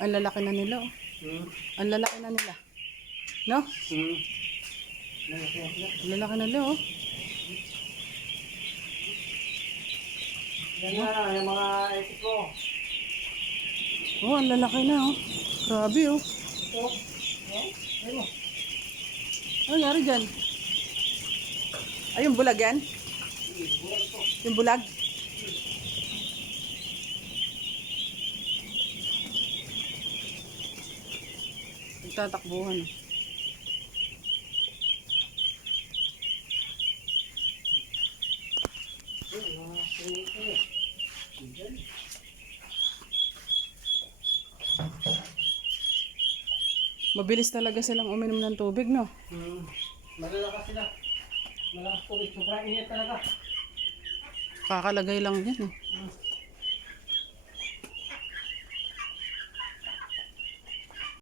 Ang lalaki na nila, oh. Ang lalaki na nila. No? Ang lalaki na nila, oh. Yan na, yung mga ipit ko. Oh, ang lalaki na, oh. Grabe, oh. Ito. Ayun mo. Ano nangyari dyan? Ay, yung bulag yan? Yung bulag? Nagtatakbuhan. Mabilis talaga silang uminom ng tubig, no? Malalakas sila. Malakas tubig. Sobrang init talaga. Kakalagay lang yan, eh.